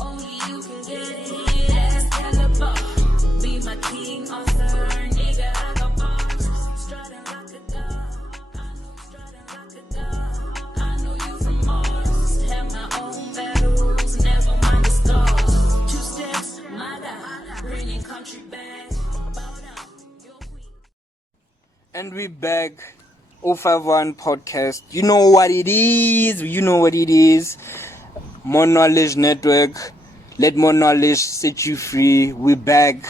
Only you can get it as caliber. Be my king, author, nigga, I got bars. Strutting like a dog. I know strutting like a dog. I know you from Mars. Have my own battles, never mind the scars. 2 steps, my God. Bringing country back. Bow down, you're weak. And we back. 051 podcast. You know what it is. More Knowledge Network. Let more knowledge set you free. We back.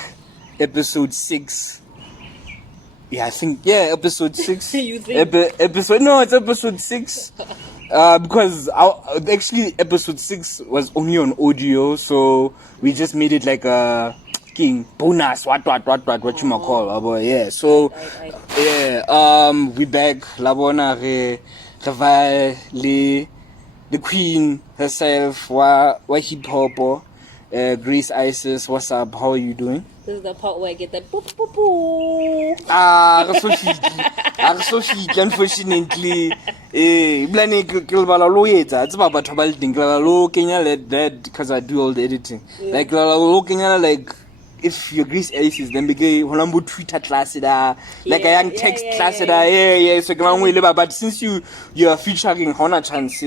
Episode 6. Yeah, I think, episode 6. You think? It's episode 6. Because actually episode 6 was only on audio, so we just made it like a bonus, what you might call, yeah. So we back. Labona the queen herself, wa hip hop, Grace Isis. What's up? How are you doing? This is the part where I get that boop boop boop. Unfortunately, it's about because I do all the editing. Like if your Greece aces, then begin Holombo Twitter class like a young text class so but since you're featuring Hona Chance,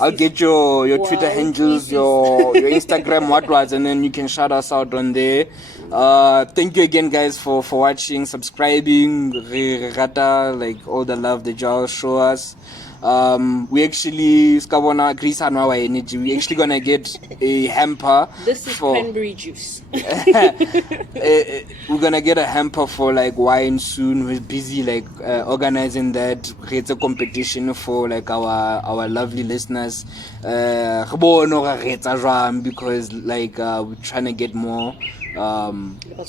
I'll get your Twitter handles, your Instagram what, and then you can shout us out on there. Thank you again, guys, for watching, subscribing, like all the love that y'all show us. We actually we're actually gonna get a hamper. This is cranberry juice. We're gonna get a hamper for like wine soon. We're busy like organizing that. It's a competition for like our lovely listeners. Because like we're trying to get more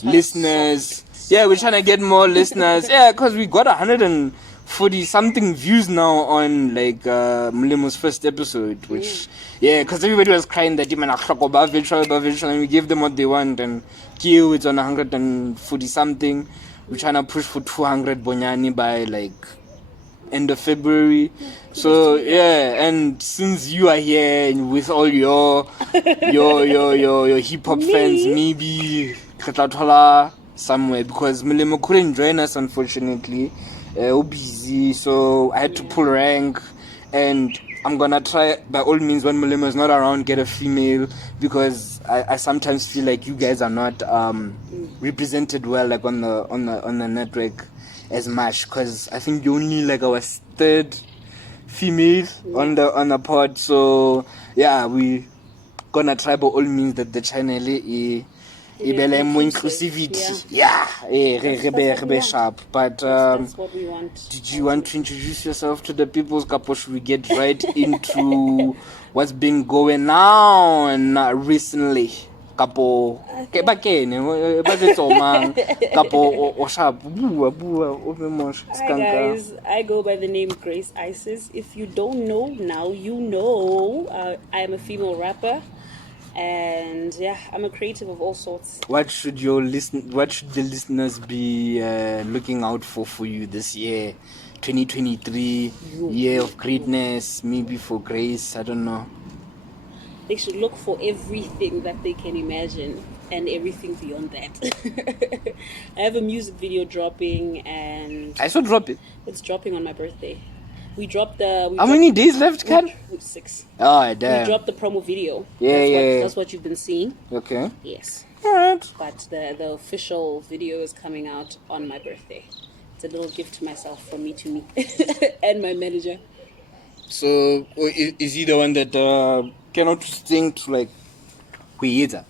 listeners. Yeah, we're trying to get more listeners. Yeah, because we got 140 something views now on like Mlemo's first episode, which because everybody was crying that about virtual, and we gave them what they want, and Q it's on 140 something. We're trying to push for 200 bonyani by like end of February. So and since you are here and with all your hip hop fans, maybe somewhere, because Mlemo couldn't join us unfortunately. Busy, so I had to pull rank, and I'm gonna try by all means when Mulemo is not around get a female, because I sometimes feel like you guys are not represented well like on the network as much, because I think you only like our third female on the pod. So we gonna try by all means that the channel more inclusivity. Rebe sharp. But that's what we want. Did you want to introduce yourself to the people? Should we get right into what's been going on recently? Kapo Hi guys, I go by the name Grace Isis. If you don't know, now you know. I am a female rapper. And I'm a creative of all sorts. What should the listeners be looking out for you this year, 2023, year of greatness, maybe for Grace? I don't know. They should look for everything that they can imagine and everything beyond that. I have a music video dropping, and I saw drop it. It's dropping on my birthday. How many days left, Kat? 6. Oh, damn. We dropped the promo video. That's what you've been seeing. Okay. Yes. Alright. But the official video is coming out on my birthday. It's a little gift to myself, from me to me, and my manager. So, is he the one that cannot sing to like Huiza?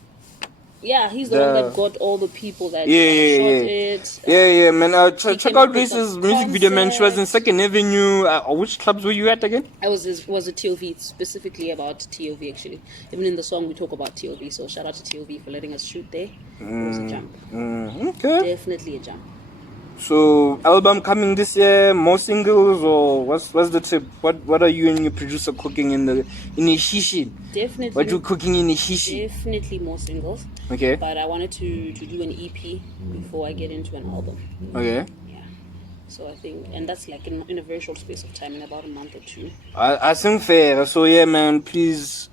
Yeah, he's the one that got all the people that shot it. Man. Check out Grace's music video, man. She was in 2nd Avenue. Which clubs were you at again? I was a TOV, specifically about TOV actually. Even in the song we talk about TOV, so shout out to TOV for letting us shoot there. It was a jump. Okay. Definitely a jump. So, album coming this year, more singles, or what's the tip? What are you and your producer cooking in the shishi? Definitely. What you cooking in the shishi? Definitely more singles. Okay. But I wanted to do an EP before I get into an album. Okay. Yeah. So I think, and that's like in a very short space of time, in about a month or two. I think fair. So yeah, man, please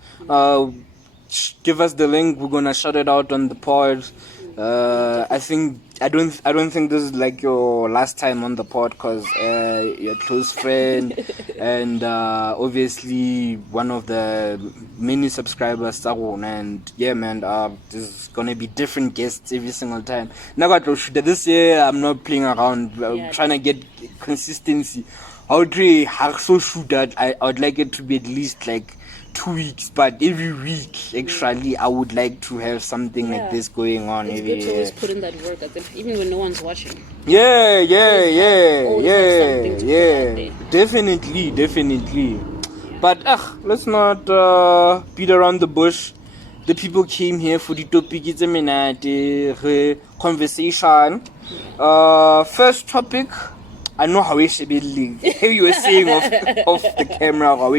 give us the link. We're gonna shout it out on the pod. I don't think this is like your last time on the pod because you're a close friend and obviously one of the many subscribers. And yeah, man, there's gonna be different guests every single time. Now this year I'm not playing around. I'm trying to get consistency. I would really so shoot that I would like it to be at least like 2 weeks, but every week actually I would like to have something like this going on. It's good to always put in that work, I think, even when no one's watching. Yeah. Definitely. Yeah. But let's not beat around the bush. The people came here for the topic. It's a minute conversation. First topic. I know how you were saying off the camera how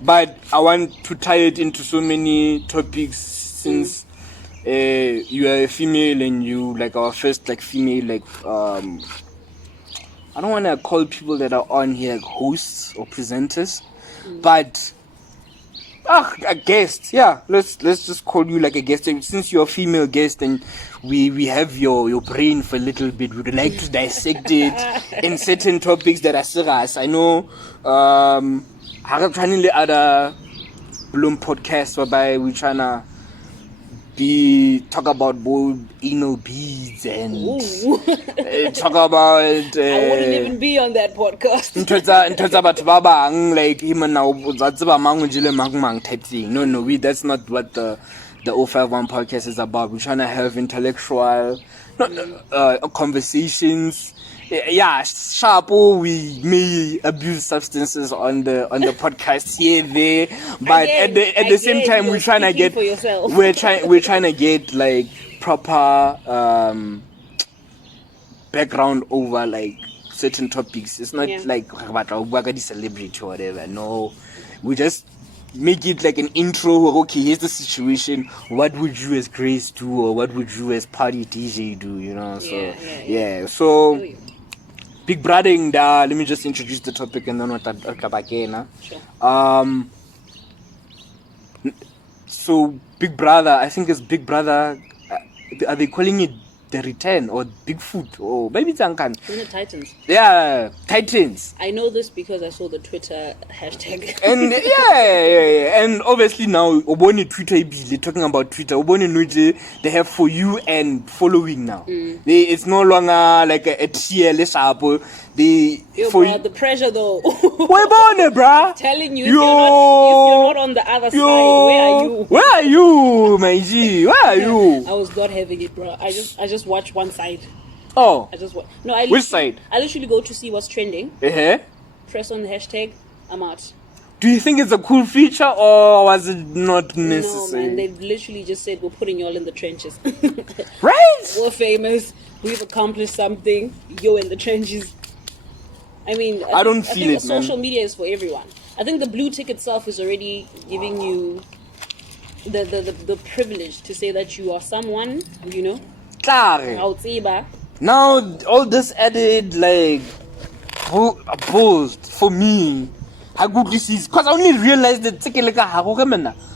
but I want to tie it into so many topics since you are a female and you like our first like female like I don't want to call people that are on here like hosts or presenters, but a guest, yeah. Let's just call you like a guest. Since you're a female guest and we have your brain for a little bit, we would like to dissect it in certain topics that are serious. I know other Bloom podcasts whereby we're trying to talk about both anal beads and talk about I wouldn't even be on that podcast. like him and now type thing. No, that's not what the 051 podcast is about. We're trying to have intellectual conversations. Yeah, sharp. We may abuse substances on the podcast here, there, but at the same time, we're trying to get we're trying to get like proper background over like certain topics. It's not like about a celebrity or whatever. No, we just make it like an intro. Okay, here's the situation. What would you as Grace do, or what would you as party DJ do? You know. So So. Big Brother, let me just introduce the topic and then what Sure. So Big Brother, I think it's Big Brother. Are they calling it the Return or Bigfoot or maybe it's Ankan? Isn't it Titans? Yeah, Titans. I know this because I saw the Twitter hashtag. And and obviously now Oboni Twitter they're talking about Twitter. Oboni Nuji, they have for you and following now. It's no longer like a tier sharp. The pressure though. Where born, bruh? Telling you if you're not on the other side, where are you? Where are you, my G? Where are you? I was not having it, bro. I just watch one side. Oh. Which side? I literally go to see what's trending. Press on the hashtag. I'm out. Do you think it's a cool feature or was it not necessary? No, man. They literally just said we're putting y'all in the trenches. Right? We're famous. We've accomplished something. You're in the trenches. I mean, I don't feel it, man. Social media is for everyone. I think the blue tick itself is already giving you the privilege to say that you are someone, you know. Claro. Now all this added like boost for me. How good this is, because I only realized that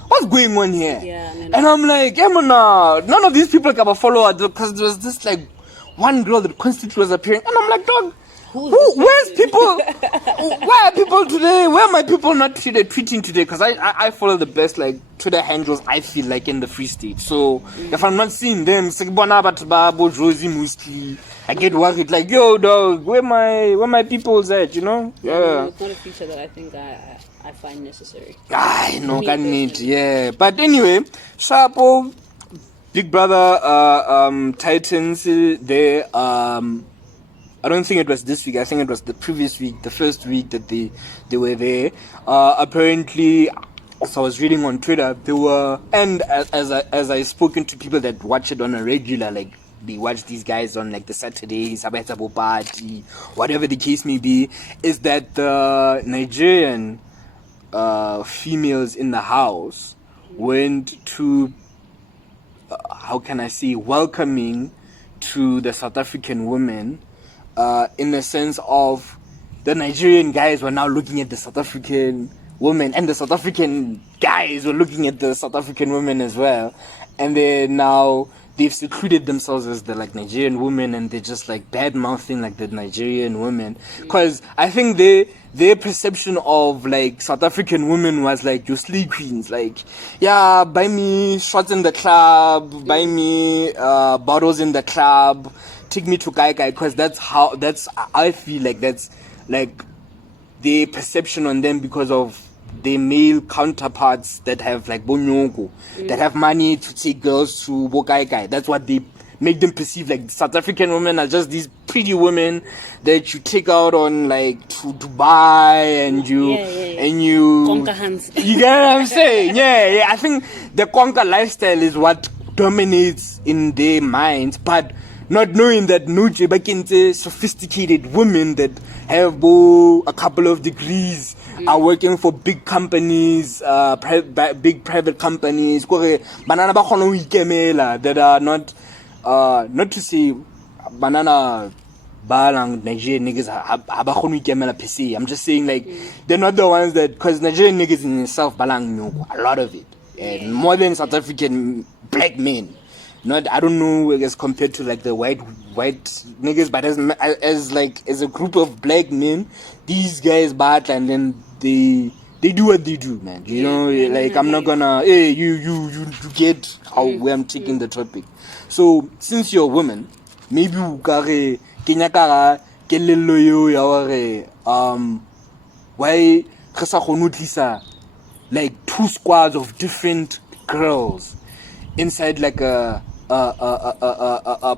what's going on here? Yeah, man. And I'm like, none of these people can follow her because there was this like one girl that constantly was appearing, and I'm like, dog. Where's people? Where are people today? Where are my people not today tweeting today? Because I follow the best like Twitter handles I feel like in the Free State. So if I'm not seeing them, I get worried like, yo dog, where my people's at? You know? Yeah. It's not a feature that I think I find necessary. I know, can need, yeah. But anyway, Sharpo, Big Brother, Titans, they I don't think it was this week. I think it was the previous week, the first week that they were there. Apparently, as I was reading on Twitter, they were, and as I spoken to people that watch it on a regular, like they watch these guys on like the Saturdays, party, whatever the case may be, is that the Nigerian females in the house went to, how can I say, welcoming to the South African women. in the sense of the Nigerian guys were now looking at the South African women, and the South African guys were looking at the South African women as well, and then now they've secluded themselves as the like Nigerian women, and they're just like bad mouthing like the Nigerian women, because I think their perception of like South African women was like, you slay queens, like, yeah, buy me shots in the club, buy me bottles in the club, take me to Kai Kai, because that's I feel like that's like the perception on them because of the male counterparts that have like bonyoko, that have money to take girls to Bokai. That's what they make them perceive, like South African women are just these pretty women that you take out on like to Dubai and you Conquer hands. You get what I'm saying? Yeah. I think the conquer lifestyle is what dominates in their minds, but not knowing that Nuche back into sophisticated women that have a couple of degrees, are working for big companies, big private companies, banana ba kgona ho ikemela, that are not to say banana balang Nigerian niggas ha ba kgona ho ikemela per se. I'm just saying like they're not the ones that, because Nigerian niggas in itself balang nyoko, a lot of it, and more than South African black men. Not, I don't know as compared to like the white niggas, but as a group of black men, these guys battle, and then they do what they do, man. You know, like I'm not gonna, hey, you get where I'm taking the topic. So since you're a woman, maybe you kare kenyaka kelelo yo ya hore why re sa kgone ho tlisa like 2 squads of different girls inside like a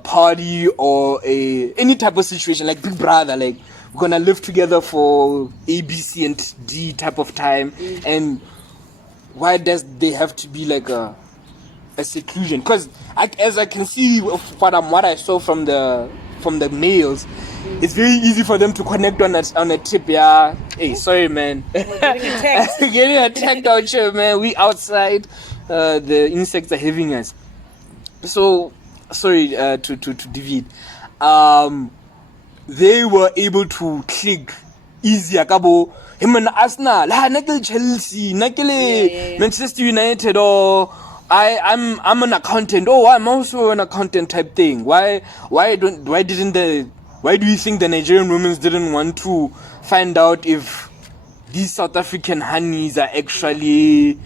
party or any type of situation, like Big Brother, like we're gonna live together for A, B, C, and D type of time. And why does they have to be like a seclusion? Because as I can see what I saw from the males, it's very easy for them to connect on a tip. Yeah, hey, sorry man, getting attacked out here, man. We outside, the insects are having us. So sorry to deviate. They were able to click easy akabo him and Arsenal, nakele Chelsea, nakele Manchester United, or I'm an accountant. Oh, I'm also an accountant type thing. Why do you think the Nigerian women didn't want to find out if these South African honeys are actually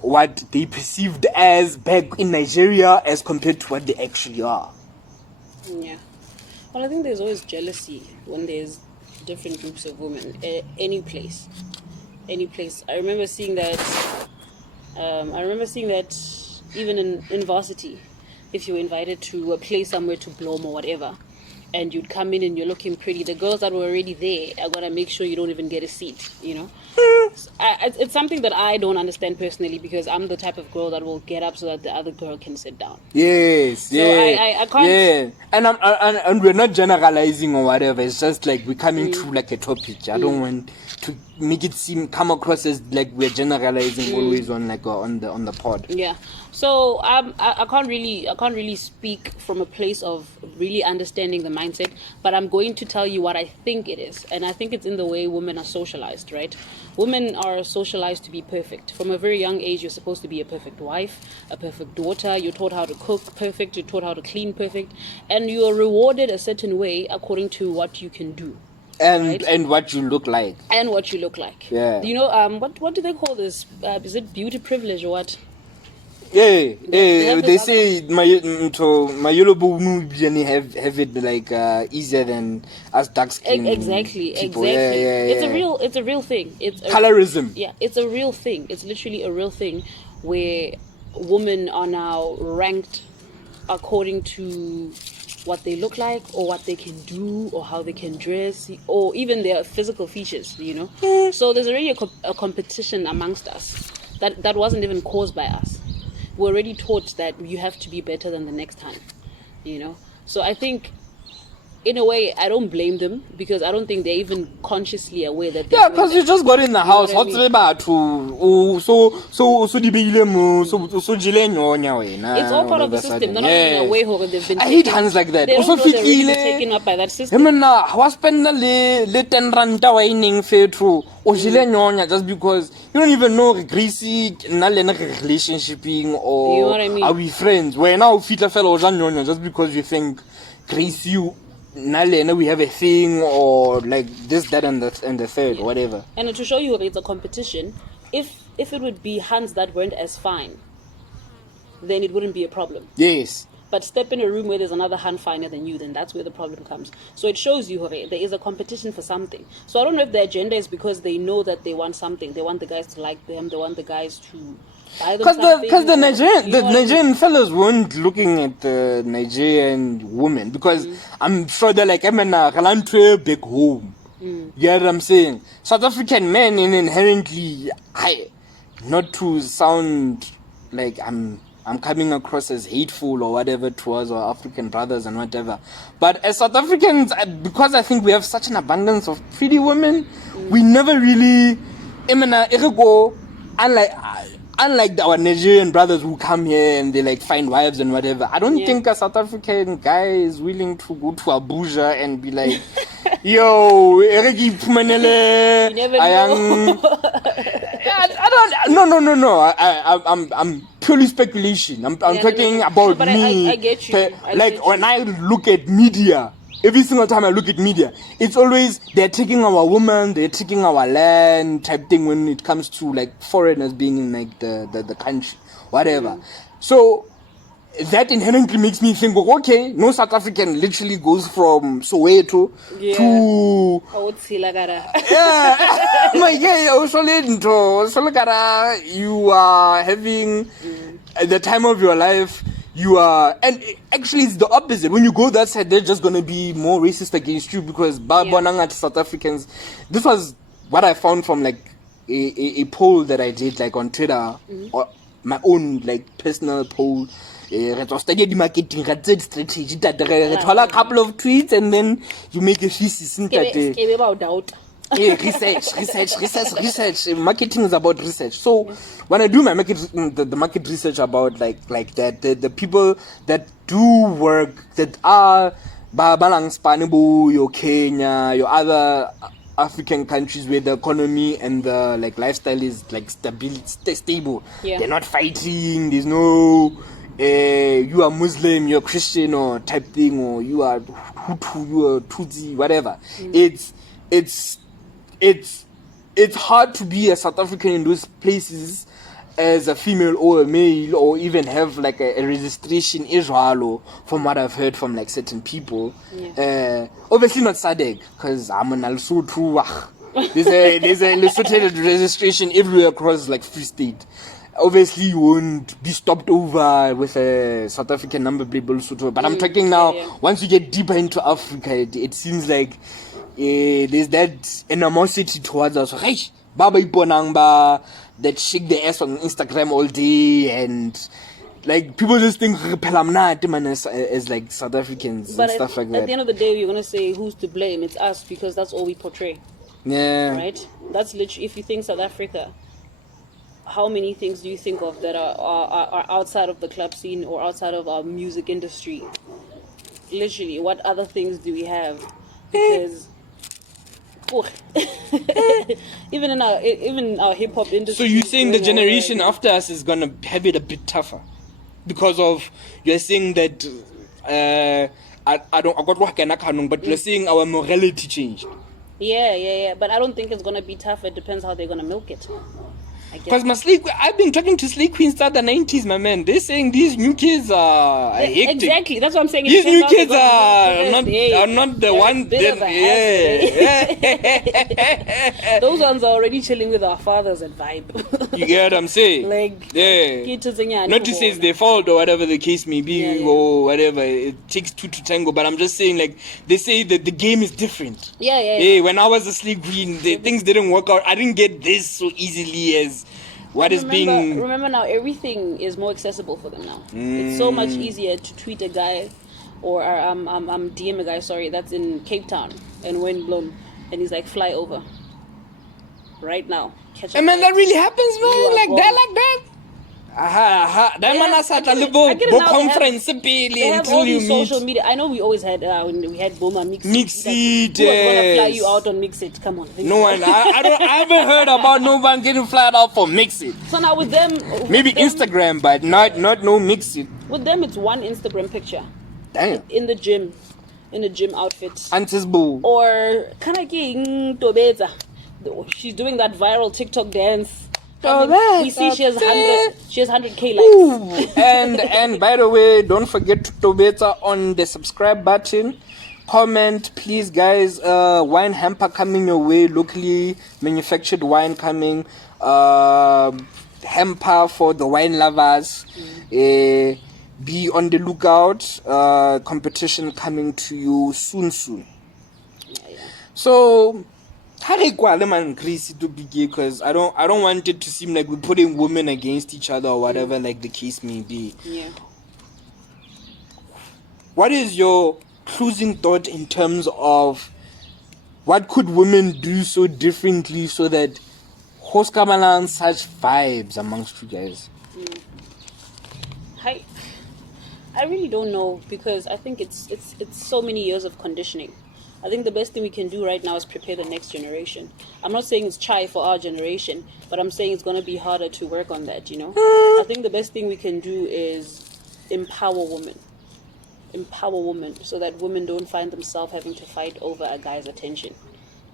what they perceived as back in Nigeria as compared to what they actually are? Yeah. Well, I think there's always jealousy when there's different groups of women. Any place. I remember seeing that. Even in varsity, if you were invited to a place somewhere to Blom or whatever, and you'd come in and you're looking pretty, the girls that were already there are gonna make sure you don't even get a seat, you know. It's something that I don't understand personally, because I'm the type of girl that will get up so that the other girl can sit down. Yes, so I can't. Yeah, and we're not generalizing or whatever. It's just like we're coming to like a topic. I don't want to make it come across as like we're generalizing always on like on the pod. Yeah. So I can't really speak from a place of really understanding the mindset, but I'm going to tell you what I think it is, and I think it's in the way women are socialized, right? Women are socialized to be perfect. From a very young age, you're supposed to be a perfect wife, a perfect daughter. You're taught how to cook perfect. You're taught how to clean perfect, and you are rewarded a certain way according to what you can do. And what you look like. Yeah. You know, what do they call this? Is it beauty privilege or what? Yeah, they say my yellow boo have it like easier than us dark skin. Exactly. Yeah. It's a real thing. It's colorism. Yeah, it's a real thing. It's literally a real thing where women are now ranked according to what they look like, or what they can do, or how they can dress, or even their physical features, you know. So there's already a competition amongst us that wasn't even caused by us. We're already taught that you have to be better than the next time, you know. So I think in a way, I don't blame them because I don't think they're even consciously aware that they're Yeah, doing because that. you just got in the house. what I What's the battle? So di beile mo, so jile nyonya wena. It's all part of the system. They're not even aware of it. They've been I hate taken- hands like that. They don't Also know they're really fitlile. taken up by that I system. mean, wa spend le 10 ranta wa ining fethu. O jile nyonya just because you don't even know greasy na le relationshiping or You know what I mean? are we friends? Where now fitla fela o ja nyonya just because you think greasy nalena we have a thing or like this, that, and the third, whatever. And to show you it's a competition, if it would be hands that weren't as fine, then it wouldn't be a problem. Yes. But step in a room where there's another hand finer than you, then that's where the problem comes. So it shows you there is a competition for something. So I don't know if the agenda is because they know that they want something. They want the guys to like them. They want the guys to buy them something. Because the Nigerian You know what I mean? Nigerian fellas weren't looking at the Nigerian women because I'm sure they're like, I'm in a Galantwe big home. You get what I'm saying? South African men inherently, not to sound like I'm coming across as hateful or whatever towards our African brothers and whatever. But as South Africans, because I think we have such an abundance of pretty women, we never really, unlike our Nigerian brothers who come here and they like find wives and whatever, I don't think a South African guy is willing to go to Abuja and be like, yo, Eregi Pumanele, You never know. I don't. No. I'm purely speculation. I'm talking about but me. I get you. When I look at media, every single time I look at media, it's always they're taking our woman, they're taking our land type thing when it comes to like foreigners being in like the country, whatever. So that inherently makes me think, okay, no South African literally goes from Soweto to my guy. You are having the time of your life. You are, and actually it's the opposite. When you go that side, they're just gonna be more racist against you because South Africans. This was what I found from like a poll that I did like on Twitter, or my own like personal poll. Study marketing, strategy. A couple of tweets and then you make a thesis. Research. Marketing is about research. So when I do my the market research about like that, the people that do work that are Babalang Spanibu, your Kenya, your other African countries where the economy and the like lifestyle is like stable. They're not fighting. There's no you are Muslim, you're Christian or type thing, or you are Hutu, you are Tutsi, whatever. It's hard to be a South African in those places as a female or a male, or even have like a registration Israel, from what I've heard from like certain people. Obviously not SADC, because I'm an Lesotho. There's a Lesotho registration everywhere across like Free State. Obviously you won't be stopped over with a South African number plate Lesotho. But I'm talking now, once you get deeper into Africa, it seems like there's that animosity towards us. Hey, Baba Iponangba, that shake the ass on Instagram all day, and like people just think as like South Africans but and stuff like that. At the end of the day, you're gonna say who's to blame? It's us, because that's all we portray. Yeah. Right? That's literally, if you think South Africa, how many things do you think of that are outside of the club scene or outside of our music industry? Literally, what other things do we have? Because even in our hip hop industry. So you're saying the generation after us is gonna have it a bit tougher because of, you're saying that I got work but you're saying our morality changed. Yeah. But I don't think it's gonna be tough. It depends how they're gonna milk it. Because I've been talking to Slay Queens start the 90s, my man. They're saying these new kids are hectic. Exactly, that's what I'm saying. These new kids are not the one. Those ones are already chilling with our fathers and vibe. You get what I'm saying? Not to say it's their fault or whatever the case may be, or whatever. It takes two to tango. But I'm just saying, like, they say that the game is different. Yeah. When I was a Slay Queen, things didn't work out. I didn't get this so easily as Remember now, everything is more accessible for them now. It's so much easier to tweet a guy or I'm DM a guy, sorry, that's in Cape Town and wind blown, and he's like, fly over right now. Catch a And man, flight. that really happens, You are man. Like gone. that, like that. That man has had a I little get it now, conference They have until all you these meet. social media. I know we always had when we had Boma Mix Mix it, Who was gonna fly yes. you out on Mix It? Come on. No one, I haven't heard about no one getting flyed out for Mix It. So now with them, Maybe Instagram, but not no Mix It. With them, it's one Instagram picture Damn. in the gym outfit. Aunties boo. Or Kanaki Tobeza. She's doing that viral TikTok dance. We see she has 100K likes. Ooh. and by the way, don't forget to Tobeta on the subscribe button. Comment, please, guys. Wine hamper coming your way, locally manufactured wine coming. Hamper for the wine lovers. Be on the lookout. Competition coming to you soon. So. Because I don't want it to seem like we're putting women against each other or whatever, like the case may be. Yeah. What is your closing thought in terms of what could women do so differently so that Hoskamalan such vibes amongst you guys? I really don't know, because I think it's so many years of conditioning. I think the best thing we can do right now is prepare the next generation. I'm not saying it's chai for our generation, but I'm saying it's going to be harder to work on that, you know? I think the best thing we can do is empower women. Empower women so that women don't find themselves having to fight over a guy's attention.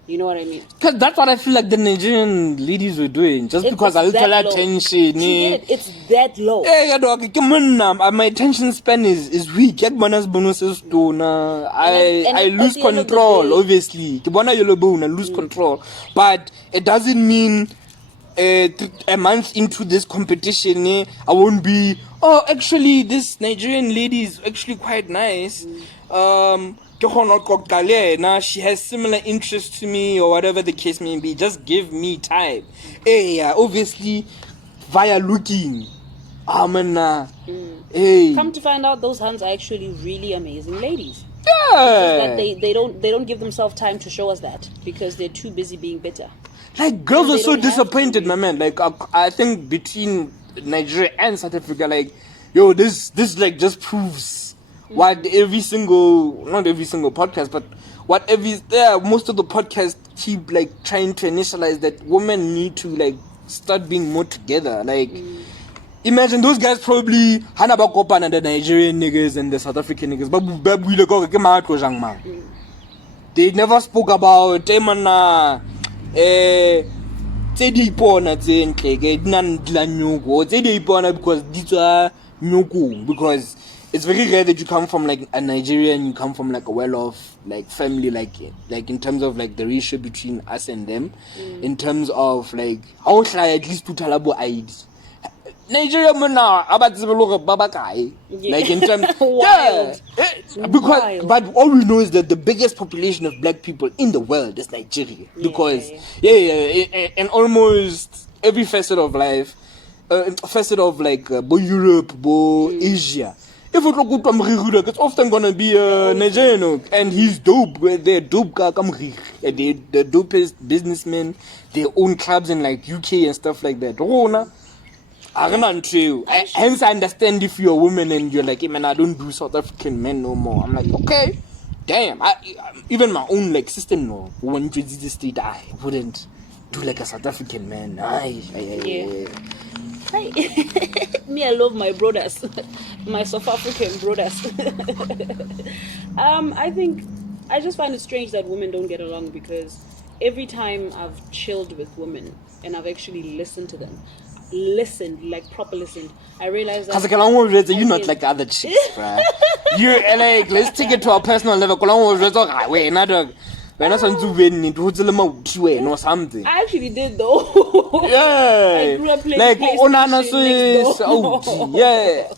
You know what I mean? Because that's what I feel like the Nigerian ladies were doing. Just because a little attention. You get it? It's that low. Hey, dog, my attention span is weak. I lose control, obviously. Lose control. But it doesn't mean a month into this competition, I won't be, actually, this Nigerian lady is actually quite nice. She has similar interests to me, or whatever the case may be. Just give me time. Obviously, via looking. Hey. Come to find out, those hands are actually really amazing ladies. Yeah. That they don't give themselves time to show us that, because they're too busy being bitter. Like, girls are so don't have disappointed, my man. Like, I think between Nigeria and South Africa, like, yo, this like just proves what not every single podcast, but most of the podcasts keep like trying to initialize that women need to like start being more together. Like, imagine those guys probably Hanabakopan and the Nigerian niggas and the South African niggas, but they never spoke about because it's very rare that you come from like a Nigerian, you come from like a well-off like family, like in terms of like the ratio between us and them, in terms of like how should I at least to talabo IDs. Nigeria now about like in terms because but all we know is that the biggest population of black people in the world is Nigeria, because and almost every facet of life, Europe, Asia. If it look good, it's often gonna be Nigerian, and he's dope. They're dope, they're the dopest businessmen. They own clubs in like UK and stuff like that. Hence, I understand if you're a woman and you're like, hey man, I don't do South African men no more. I'm like, okay, damn. Even my own like sister, no, when you visit the state, I wouldn't do like a South African man. Me, I love my brothers, my South African brothers. I just find it strange that women don't get along, because every time I've chilled with women and I've actually listened to them, proper listened, I realize that you're not like other chicks, bruh. You're like, let's take it to a personal level. When I saw you when it was or something. I actually did though. Yeah. I grew up playing like PlayStation next door. OG. Yeah.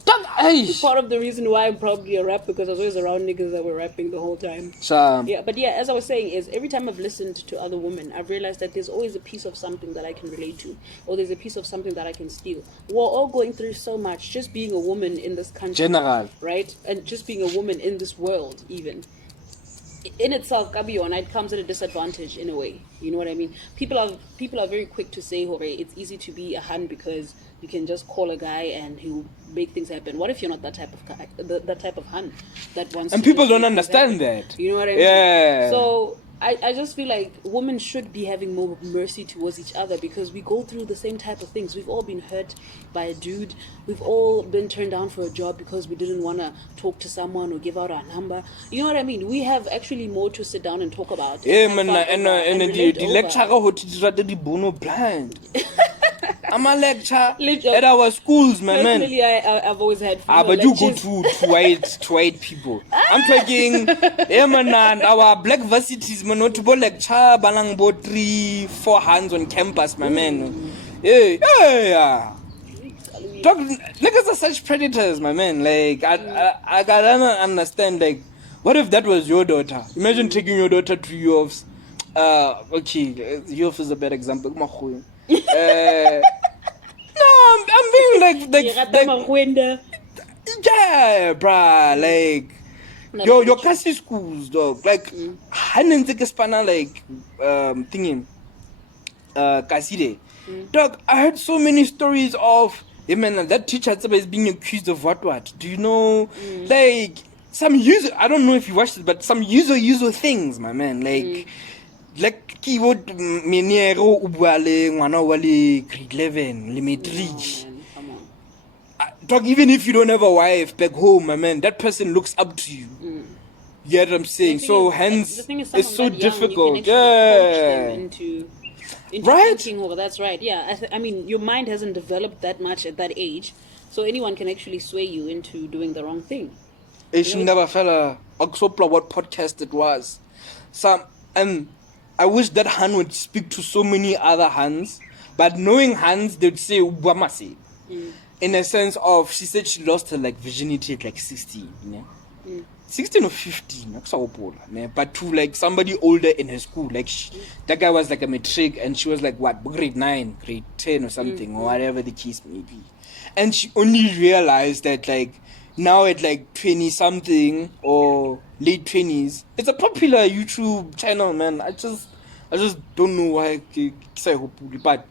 Part of the reason why I'm probably a rapper because I was always around niggas that were rapping the whole time. So, Yeah, but yeah, as I was saying, is every time I've listened to other women, I've realized that there's always a piece of something that I can relate to, or there's a piece of something that I can steal. We're all going through so much, just being a woman in this country, general. right? And just being a woman in this world, even in itself, Gabion, it comes at a disadvantage in a way. You know what I mean? People are very quick to say, "Hore, it's easy to be a hun because you can just call a guy and he'll make things happen." What if you're not that type of guy, that type of hun that wants? And to people just don't make things understand happen? that. You know what I mean? Yeah. So I just feel like women should be having more mercy towards each other because we go through the same type of things. We've all been hurt by a dude. We've all been turned down for a job because we didn't want to talk to someone or give out our number. You know what I mean? We have actually more to sit down and talk about. Yeah, and man, have fun over and relate the over. lecturer who teaches us the bono blind. I'm a lecturer Literally. at our schools, man. Personally, I've always had female But you go lectures. to white people. I'm talking, yeah, man, our black varsities, man, not to go lecture, balang bo 3-4 hands on campus, my man. Yeah. Dog, niggas are such predators, my man. Like, I gotta understand, like, what if that was your daughter? Imagine taking your daughter to UOFs. Okay, UOF is a bad example. No, I'm being like yeah, bruh, like your classy schools, dog. Like, hanenze ke spana like thingy, kaside. Dog, I heard so many stories of man, that teacher is being accused of what? Do you know, like some user? I don't know if you watched it, but some user things, my man, like keyword meniero ubale ngwana wa le grade 11 le matric. Dog, even if you don't have a wife back home, my man, that person looks up to you. You get what I'm saying? So hence it's so difficult. Yeah. Into Right? thinking, oh, that's right. Yeah, I mean, your mind hasn't developed that much at that age, so anyone can actually sway you into doing the wrong thing. It's never fella Oxopla what podcast it was. And I wish that Han would speak to so many other Hans, but knowing Hans, they'd say Ubamasi. In a sense of, she said she lost her like virginity at like 16, you know? 16 or 15, but to like somebody older in her school, like that guy was like a matric and she was like what, grade 9, grade 10 or something, or whatever the case may be. And she only realized that like now at like 20 something or late 20s, it's a popular YouTube channel, man. I just don't know why, but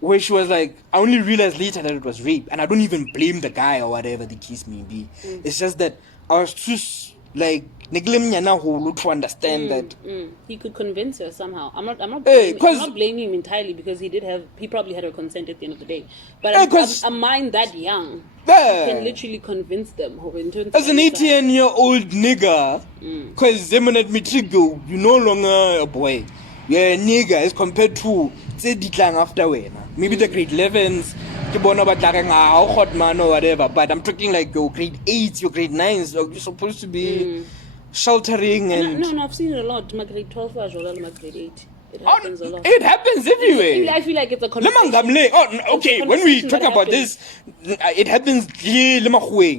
where she was like, I only realized later that it was rape, and I don't even blame the guy or whatever the case may be. It's just that I was just like to understand that he could convince her somehow. I'm not Hey, blaming him entirely because he probably had her consent at the end of the day. But Hey, a mind that young Yeah. can literally convince them. As an 18-year-old nigga, because them at matric go, you're no longer a boy. You're a nigga as compared to say decline after when. Maybe the grade 11s, hot man or whatever. But I'm talking like your grade 8, your grade 9s, you're supposed to be sheltering and No, I've seen it a lot. My grade 12 as well, my grade 8. It happens a lot. It happens everywhere. I feel like it's a conversation. Okay, when we talk about this, it happens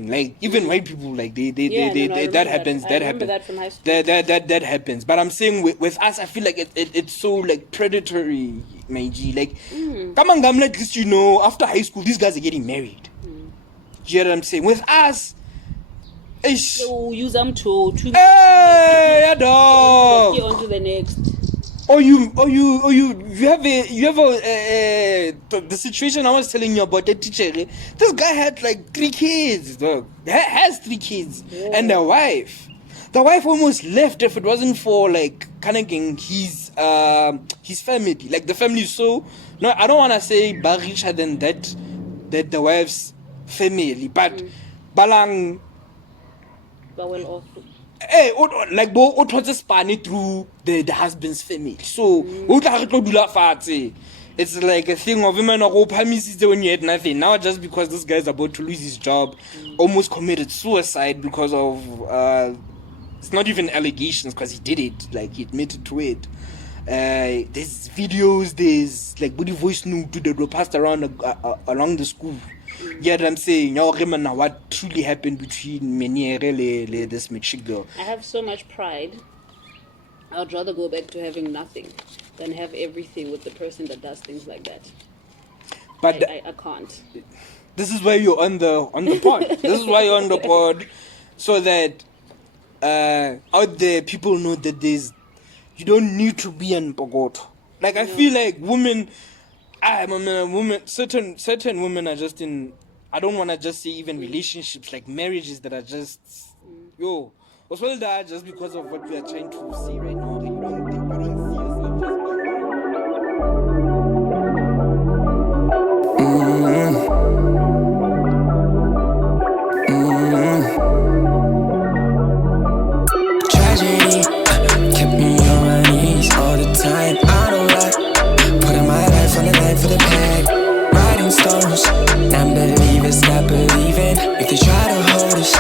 like even white people, like they that happens. I remember that from high school. That happens. But I'm saying with us, I feel like it's so like predatory, my G. Like, come on, at least you know after high school these guys are getting married. You know what I'm saying? With us, so use them to hey, dog. Get on to the next. You have the situation I was telling you about the teacher. This guy had like 3 kids, dog. Has 3 kids and a wife. The wife almost left if it wasn't for like connecting his family. Like the family is so no, I don't wanna say richer than that the wife's family, but balang well off. Hey, like what was spanning through the husband's family. So it's like a thing of women when you had nothing. Now just because this guy's about to lose his job, almost committed suicide because of It's not even allegations because he did it. Like he admitted to it. There's videos. There's like body voice note that were passed around along the school. Yeah, I'm saying, now remember what truly happened between me and this chick girl. I have so much pride. I'd rather go back to having nothing than have everything with the person that does things like that. But I can't. This is why you're on the pod. This is why you're on the pod, so that out there people know that you don't need to be an Bogoto. Like I feel like women. I'm a woman. Certain women are just in. I don't want to just say even relationships, like marriages that are just as well that just because of what we are trying to see right now. Like, you don't see yourself just Tragedy kept me on my knees all the time. I don't like putting my life on the line for the bag. Riding stones, non-believers not believing. If they try to hold us,